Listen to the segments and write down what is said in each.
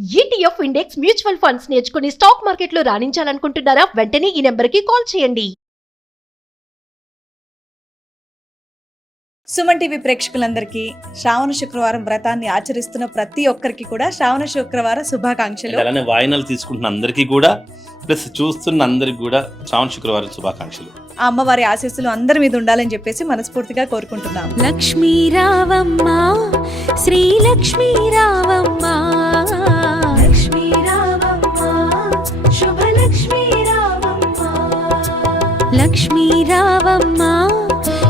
ETF index mutual funds నేర్చుకుని stock మార్కెట్లో రాణించాలనుకుంటున్నారా? వెంటనే ఈ నెంబర్కి కాల్ చేయండి. సుమన్ టీవీ ప్రేక్షకులందరికీ శ్రావణ శుక్రవారం వ్రతాన్ని ఆచరిస్తున్న ప్రతి ఒక్కరికి కూడా శ్రావణ శుక్రవార శుభాకాంక్షలు. అలానే వాయినాలు తీసుకుంటున్న అందరికీ కూడా ప్లస్ చూస్తున్న అందరికి కూడా శ్రావణ శుక్రవారం శుభాకాంక్షలు. ఆ అమ్మవారి ఆశీస్సులు అందరి మీద ఉండాలని చెప్పేసి మనస్ఫూర్తిగా కోరుకుంటున్నాం. లక్ష్మీ రావమ్మ శ్రీ లక్ష్మీ రావమ్మ, లక్ష్మీ రావమ్మ శుభ లక్ష్మీ రావమ్మ, లక్ష్మీ రావమ్మ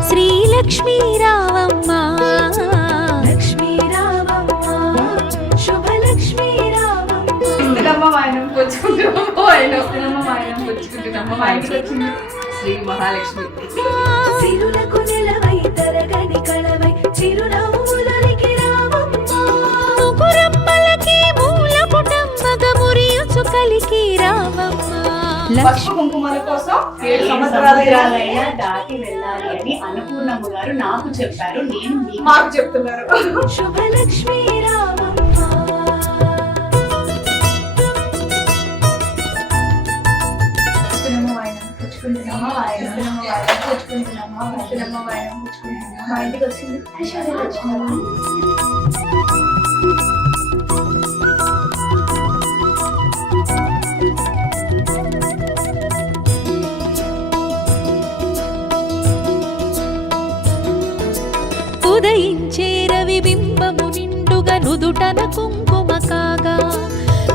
శ్రీ లక్ష్మీ రావమ్మ, లక్ష్మీ రావమ్మ శుభ లక్ష్మీ రావమ్మ. శ్రీ మహాలక్ష్మి సిరులకు నిలవై తరగని కళవై చిరునవ్వులకి రావమ్మ, ముకురమ్మలకి మూల కుటుంబగ మురియుచు కలికి రావమ్మ. పసుపు కుంకుమల కోసం 7 సంవత్సరాలైనా దాటి వెళ్ళాలి అని అన్నపూర్ణమ్మ గారు నాకు చెప్పారు. నేను మాకు చెప్తున్నారు. శుభ లక్ష్మీ రావమ్మ. మా ఇంటికి వచ్చింది ఉదయించే రవి బింబము నిండుగా నుదుటన కుంకుమ కాగా,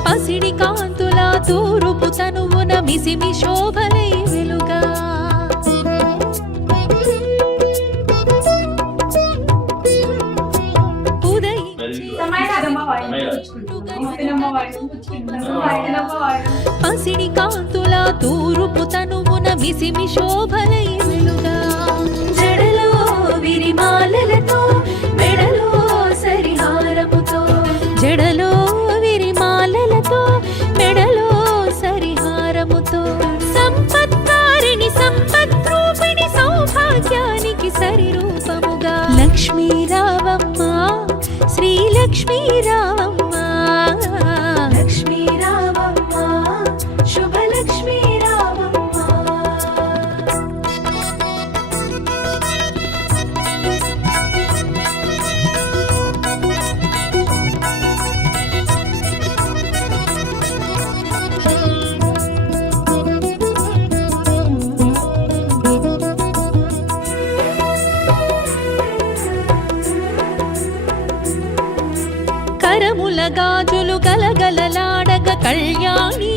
పసిడి కాంతుల తూరుపు తనువున మిసిమి శోభలై వెలుగా, పసిడి కాంతుల తూరుపు తనువున మిసిమి శోభలై వెలుగా, జడలో విరిమాలలతో మెడలో సరిహారముతో, జడలో విరిమాలలతో మెడలో సరిహారముతో, సంపత్కారిణి సంపద్రూపిణి సౌభాగ్యానికి సరిరూపముగా లక్ష్మీ రావమ్మ శ్రీ లక్ష్మీ రావమ్మ, లక్ష్మీ రావమ్మ శుభ లక్ష్మీ రావమ్మ. కరముల గాజులు గలగలలాడగ కళ్యాణి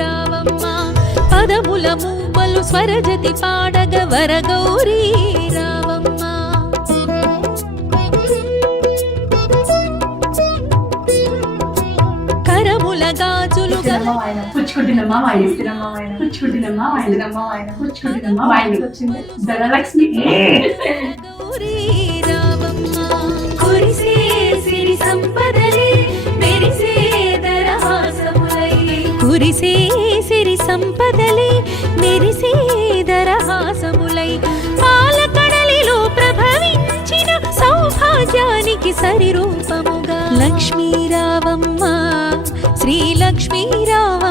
రావమ్మ, పదముల మూవలు స్వరజతి పాడగ వరగౌరీ రావమ్మ, కరముల గాజులు పుచ్చుకుంటున్నమ్మా వాయిస్తున్నామ్మా వాయిన పుచ్చుకుంటున్నమ్మా వాయినమ్మా వాయిన పుచ్చుకుంటున్నమ్మా వాయిన వచ్చింది ధనలక్ష్మి గౌరీ రావమ్మ, కురిసే సిరి సంపదలే మెరిసే దరహాసములై, కురిసే సిరి సంపదలే మెరిసే దరహాసములై, పాలకడలిలో ప్రభవించిన సౌభాగ్యానికి సరిరూపముగా లక్ష్మీ రావమ్మ శ్రీ లక్ష్మీ రావమ్మ.